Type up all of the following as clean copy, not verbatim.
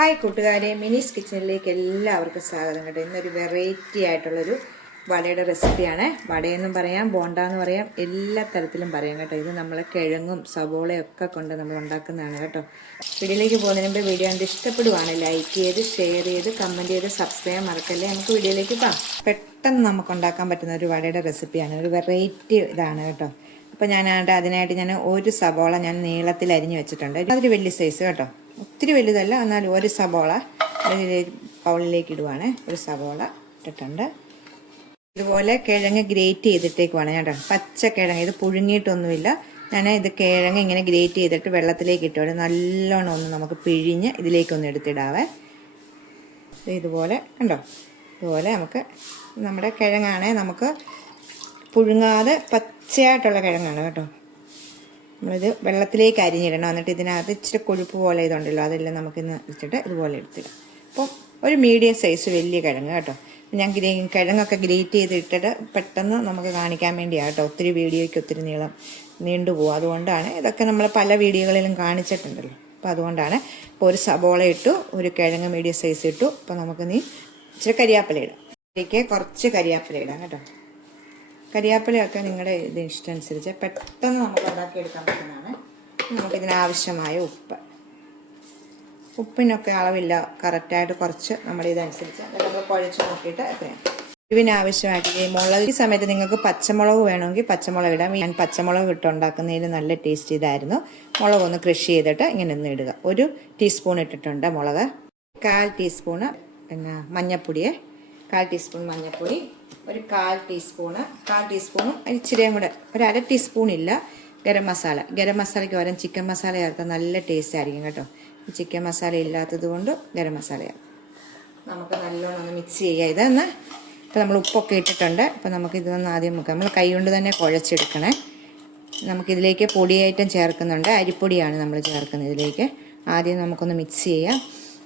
Hi കൂട്ടുകാരെ, മിനീസ് കിച്ചണിലേക്ക് എല്ലാവർക്കും സ്വാഗതം കേട്ടോ. ഇന്നൊരു വെറൈറ്റി ആയിട്ടുള്ളൊരു വടയുടെ റെസിപ്പിയാണ്. വടയെന്നും പറയാം, ബോണ്ട എന്ന് പറയാം, എല്ലാ തരത്തിലും പറയാം കേട്ടോ. ഇത് നമ്മൾ കിഴങ്ങും സവോളയും ഒക്കെ കൊണ്ട് നമ്മൾ ഉണ്ടാക്കുന്നതാണ് കേട്ടോ. വീഡിയോയിലേക്ക് പോകുന്നതിന് മുമ്പ് വീഡിയോ കണ്ട് ഇഷ്ടപ്പെടുവാണ് ലൈക്ക് ചെയ്ത് ഷെയർ ചെയ്ത് കമൻറ്റ് ചെയ്ത് സബ്സ്ക്രൈബ് മറക്കല്ലേ. നമുക്ക് വീഡിയോയിലേക്ക് പോകാം. പെട്ടെന്ന് നമുക്ക് ഉണ്ടാക്കാൻ പറ്റുന്ന ഒരു വടയുടെ റെസിപ്പിയാണ്, ഒരു വെറൈറ്റി ഇതാണ് കേട്ടോ. അപ്പോൾ അതിനായിട്ട് ഞാൻ ഒരു സവോള ഞാൻ നീളത്തിൽ അരിഞ്ഞ് വെച്ചിട്ടുണ്ട്. അതൊരു വലിയ സൈസ് കേട്ടോ, ഒത്തിരി വലുതല്ല, എന്നാലും ഒരു സവോള പൗളിലേക്ക് ഇടുവാണ്. ഒരു സവോള ഇട്ടിട്ടുണ്ട്. ഇതുപോലെ കിഴങ്ങ് ഗ്രേറ്റ് ചെയ്തിട്ടേക്കുവാണ് ഞാൻ കേട്ടോ. പച്ച കിഴങ്ങ്, ഇത് പുഴുങ്ങിയിട്ടൊന്നുമില്ല. ഞാൻ ഇത് കിഴങ്ങ് ഇങ്ങനെ ഗ്രേറ്റ് ചെയ്തിട്ട് വെള്ളത്തിലേക്ക് ഇട്ടോടെ നല്ലോണം ഒന്ന് നമുക്ക് പിഴിഞ്ഞ് ഇതിലേക്കൊന്ന് എടുത്തിടാവേ. ഇതുപോലെ കണ്ടോ, ഇതുപോലെ നമുക്ക് നമ്മുടെ കിഴങ്ങാണേ നമുക്ക് പുഴുങ്ങാതെ പച്ചയായിട്ടുള്ള കിഴങ്ങാണ് കേട്ടോ. നമ്മളിത് വെള്ളത്തിലേക്ക് അരിഞ്ഞിടണം. എന്നിട്ട് ഇതിനകത്ത് ഇച്ചിരി കൊഴുപ്പ് പോലെ ഇതുണ്ടല്ലോ, അതെല്ലാം നമുക്കിന്ന് വെച്ചിട്ട് ഇതുപോലെ എടുത്തിടാം. അപ്പം ഒരു മീഡിയം സൈസ് വലിയ കിഴങ്ങ് കേട്ടോ. ഞാൻ കിഴങ്ങൊക്കെ ഗ്രേറ്റ് ചെയ്ത് ഇട്ടിട്ട് പെട്ടെന്ന് നമുക്ക് കാണിക്കാൻ വേണ്ടിയാണ് കേട്ടോ. ഒത്തിരി വീഡിയോയ്ക്ക് ഒത്തിരി നീണ്ടുപോകും. അതുകൊണ്ടാണ് ഇതൊക്കെ നമ്മൾ പല വീഡിയോകളിലും കാണിച്ചിട്ടുണ്ടല്ലോ. അപ്പോൾ അതുകൊണ്ടാണ്. ഇപ്പോൾ ഒരു സബോള ഇട്ടു, ഒരു കിഴങ്ങ് മീഡിയം സൈസ് ഇട്ടു. അപ്പോൾ നമുക്ക് ഇച്ചിരി കരിയാപ്പില ഇടാം. ഇതിലേക്ക് കുറച്ച് കരിയാപ്പില ഇടാം കേട്ടോ. കരിയാപ്പിലയൊക്കെ നിങ്ങളുടെ ഇത് ഇഷ്ടമനുസരിച്ച് പെട്ടെന്ന് നമുക്ക് ഉണ്ടാക്കിയെടുക്കാൻ പറ്റുന്നതാണ്. നമുക്കിതിനാവശ്യമായ ഉപ്പിനൊക്കെ അളവില്ല, കറക്റ്റായിട്ട് കുറച്ച് നമ്മുടെ ഇതനുസരിച്ച് നമ്മൾ കുഴച്ച് നോക്കിയിട്ട് എത്രയാണ്. ഇതിനാവശ്യമായിട്ട് ഈ മുളക്, ഈ സമയത്ത് നിങ്ങൾക്ക് പച്ചമുളക് വേണമെങ്കിൽ പച്ചമുളക് ഇടാം. ഞാൻ പച്ചമുളക് ഇട്ടുണ്ടാക്കുന്നതിന് നല്ല ടേസ്റ്റ് ഇതായിരുന്നു. മുളകൊന്ന് ക്രഷ് ചെയ്തിട്ട് ഇങ്ങനെ ഒന്ന് ഇടുക. 1 ടീസ്പൂൺ ഇട്ടിട്ടുണ്ട് മുളക്. 1/4 ടീസ്പൂണ് മഞ്ഞൾപ്പൊടിയെ, 1/4 ടീസ്പൂൺ മഞ്ഞൾപ്പൊടി, ഒരു 1/4 ടീസ്പൂണും ഇച്ചിരിയും കൂടെ ഒരു 1/2 ടീസ്പൂൺ ഇല്ല ഗരം മസാലയ്ക്ക് പകരം ചിക്കൻ മസാല ചേർത്താൽ നല്ല ടേസ്റ്റ് ആയിരിക്കും കേട്ടോ. ചിക്കൻ മസാല ഇല്ലാത്തത് കൊണ്ട് ഗരം മസാല നമുക്ക് നല്ലോണം ഒന്ന് മിക്സ് ചെയ്യുക. ഇതെന്ന് ഇപ്പോൾ നമ്മൾ ഉപ്പൊക്കെ ഇട്ടിട്ടുണ്ട്. അപ്പോൾ നമുക്കിതൊന്ന് ആദ്യം നമ്മൾ കൈ കൊണ്ട് തന്നെ കുഴച്ചെടുക്കണേ. നമുക്കിതിലേക്ക് പൊടി ഐറ്റം ചേർക്കുന്നുണ്ട്. അരിപ്പൊടിയാണ് നമ്മൾ ചേർക്കുന്നത് ഇതിലേക്ക്. ആദ്യം നമുക്കൊന്ന് മിക്സ് ചെയ്യാം.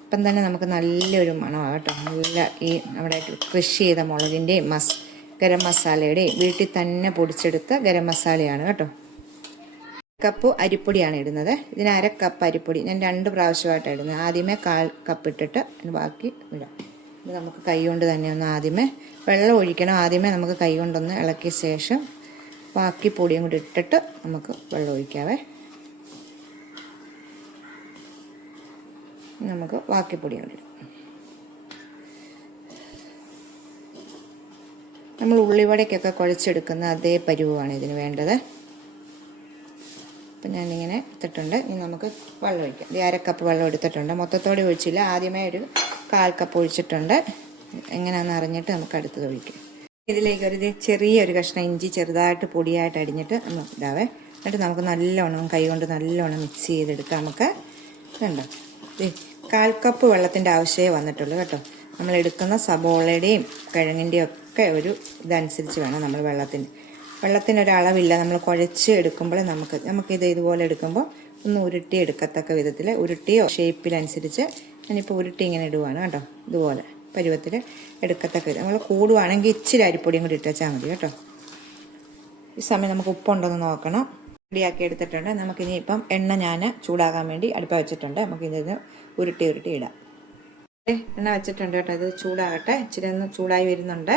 അപ്പം തന്നെ നമുക്ക് നല്ലൊരു മണമാണ് കേട്ടോ. നല്ല ഈ നമ്മുടെ കൃഷി ചെയ്ത മുളകിൻ്റെയും ഗരം മസാലയുടെയും വീട്ടിൽ തന്നെ പൊടിച്ചെടുത്ത ഗരം മസാലയാണ് കേട്ടോ. കപ്പ് അരിപ്പൊടിയാണ് ഇടുന്നത്. ഇതിന് 1/2 കപ്പ് അരിപ്പൊടി ഞാൻ 2 പ്രാവശ്യമായിട്ടാണ് ഇടുന്നത്. ആദ്യമേ 1/4 കപ്പ് ഇട്ടിട്ട് ബാക്കി ഇടാം. ഇത് നമുക്ക് കൈ കൊണ്ട് തന്നെ ഒന്ന് ആദ്യമേ വെള്ളം ഒഴിക്കണം. ആദ്യമേ നമുക്ക് കൈ കൊണ്ടൊന്ന് ഇളക്കിയ ശേഷം ബാക്കി പൊടിയും കൂടി ഇട്ടിട്ട് നമുക്ക് വെള്ളം ഒഴിക്കാവേ. നമുക്ക് ബാക്കിപ്പൊടി ഇടാം. നമ്മൾ ഉള്ളിവടയ്ക്കൊക്കെ കുഴച്ചെടുക്കുന്ന അതേ പരുവമാണ് ഇതിന് വേണ്ടത്. അപ്പം ഞാനിങ്ങനെ എടുത്തിട്ടുണ്ട്. ഇനി നമുക്ക് വെള്ളം ഒഴിക്കാം. 1/2 കപ്പ് വെള്ളം എടുത്തിട്ടുണ്ട്. മൊത്തത്തോടെ ഒഴിച്ചില്ല, ആദ്യമേ ഒരു 1/4 കപ്പ് ഒഴിച്ചിട്ടുണ്ട്. എങ്ങനെയാണെന്ന് അറിഞ്ഞിട്ട് നമുക്ക് അടുത്തത് ഒഴിക്കാം. ഇതിലേക്ക് ചെറിയൊരു കഷ്ണം ഇഞ്ചി ചെറുതായിട്ട് പൊടിയായിട്ട് അരിഞ്ഞിട്ട് ഒന്ന് ഇടാവേ. എന്നിട്ട് നമുക്ക് നല്ലോണം കൈ കൊണ്ട് നല്ലോണം മിക്സ് ചെയ്തെടുക്കാം. നമുക്ക് കണ്ടോ, 1/4 കപ്പ് വെള്ളത്തിൻ്റെ ആവശ്യമേ വന്നിട്ടുള്ളൂ കേട്ടോ. നമ്മൾ എടുക്കുന്ന സബോളയുടെയും കിഴങ്ങിൻ്റെയും ഒക്കെ ഒരു ഇതനുസരിച്ച് വേണം നമ്മൾ വെള്ളത്തിനൊരളവില്ല. നമ്മൾ കുഴച്ച് എടുക്കുമ്പോൾ നമുക്കിത് ഇതുപോലെ എടുക്കുമ്പോൾ ഒന്ന് ഉരുട്ടി എടുക്കത്തക്ക വിധത്തിൽ ഉരുട്ടിയോ ഷേപ്പിലനുസരിച്ച് ഞാനിപ്പോൾ ഉരുട്ടി ഇങ്ങനെ ഇടുവാണ് കേട്ടോ. ഇതുപോലെ പരുവത്തിൽ എടുക്കത്തക്ക വിധം. നമ്മൾ കൂടുവാണെങ്കിൽ ഇച്ചിരി അരിപ്പൊടിയും കൂടി ഇട്ടാൽ മതി കേട്ടോ. ഈ സമയം നമുക്ക് ഉപ്പുണ്ടോയെന്ന് നോക്കണം. റെഡിയാക്കി എടുത്തിട്ടുണ്ട്. നമുക്കിനി ഇപ്പം എണ്ണ ഞാൻ ചൂടാകാൻ വേണ്ടി അടുപ്പ വെച്ചിട്ടുണ്ട്. നമുക്കിതിന് ഉരുട്ടി ഇടാം. എണ്ണ വെച്ചിട്ടുണ്ട് കേട്ടോ. ഇത് ചൂടാകട്ടെ. ഇച്ചിരി ഒന്ന് ചൂടായി വരുന്നുണ്ട്.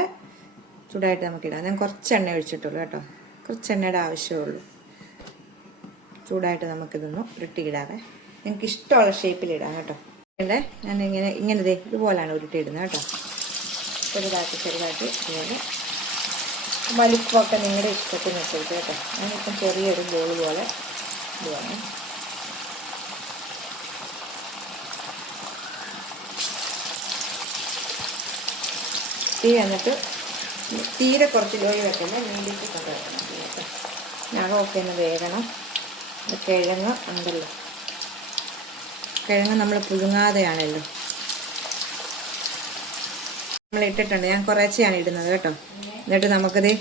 ചൂടായിട്ട് നമുക്കിടാം. ഞാൻ കുറച്ച് എണ്ണ ഒഴിച്ചിട്ടുള്ളൂ കേട്ടോ. കുറച്ച് എണ്ണയുടെ ആവശ്യമുള്ളൂ. ചൂടായിട്ട് നമുക്കിതൊന്ന് ഉരുട്ടിയിടാവേ. നിങ്ങൾക്ക് ഇഷ്ടമുള്ള ഷേപ്പിലിടാം കേട്ടോ. അല്ലേ, ഞാൻ ഇങ്ങനെ ഇതുപോലാണ് ഉരുട്ടിയിടുന്നത് കേട്ടോ. ചെറുതായിട്ട് ഇതുപോലെ വലിപ്പമൊക്കെ നിങ്ങളുടെ ഇഷ്ടത്തിനനുസരിച്ച് കേട്ടോ. ഞാനിപ്പം ചെറിയൊരു ബോൾ പോലെ ഇടുവാണ്. തീ എന്നിട്ട് തീരെ കുറച്ച് ലോയി വെക്കണ്ട, മീഡിയത്തിൽ കൊണ്ട് വെക്കണം കേട്ടോ. ഞങ്ങളൊക്കെ ഒന്ന് വേകണം. കിഴങ്ങ് ഉണ്ടല്ലോ, കിഴങ്ങ് നമ്മൾ പുഴുങ്ങാതെയാണല്ലോ നമ്മൾ ഇട്ടിട്ടുണ്ട്. ഞാൻ കുറച്ചാണ് ഇടുന്നത് കേട്ടോ. എന്നിട്ട് നമുക്കത്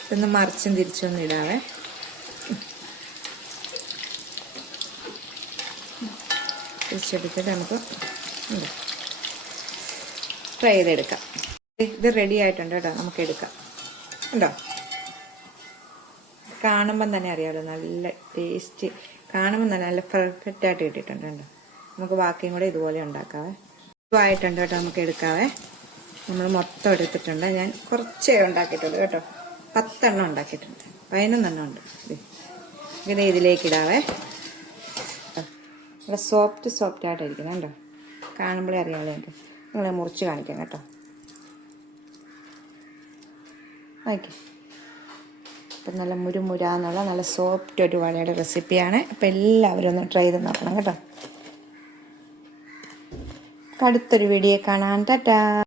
ഇതൊന്ന് മറിച്ചും തിരിച്ചൊന്നും ഇടാവേ. തിരിച്ചെടുത്തിട്ട് നമുക്ക് ഫ്രൈ ചെയ്തെടുക്കാം. ഇത് റെഡി ആയിട്ടുണ്ട് കേട്ടോ. നമുക്ക് എടുക്കാം. ഉണ്ടോ, കാണുമ്പം തന്നെ അറിയാമല്ലോ നല്ല ടേസ്റ്റ് കാണുമ്പോൾ നല്ല പെർഫെക്റ്റ് ആയിട്ട് കിട്ടിയിട്ടുണ്ട് കേട്ടോ. നമുക്ക് ബാക്കിയും കൂടെ ഇതുപോലെ ഉണ്ടാക്കാവേ. ഇതുമായിട്ടുണ്ട് കേട്ടോ, നമുക്ക് എടുക്കാവേ. നമ്മൾ മൊത്തം എടുത്തിട്ടുണ്ട്. ഞാൻ കുറച്ചേ ഉണ്ടാക്കിയിട്ടുള്ളൂ കേട്ടോ, 10 എണ്ണം ഉണ്ടാക്കിയിട്ടുണ്ട്, 11 എണ്ണം ഉണ്ട്. ഇത് ഇതിലേക്ക് ഇടാവേ. ഇവിടെ സോഫ്റ്റ് ആയിട്ടിരിക്കണം കേട്ടോ, കാണുമ്പോഴേ അറിയാമല്ലോ എനിക്ക്. നിങ്ങളെ മുറിച്ച് കാണിക്കാം കേട്ടോ. ഓക്കെ, അപ്പം നല്ല മുരുമുരാന്നുള്ള നല്ല സോഫ്റ്റ് ഒരു വടയുടെ റെസിപ്പിയാണ്. അപ്പം എല്ലാവരും ഒന്ന് ട്രൈ ചെയ്ത് നോക്കണം കേട്ടോ. അടുത്തൊരു വീഡിയോ കാണാൻ. ടാറ്റാ.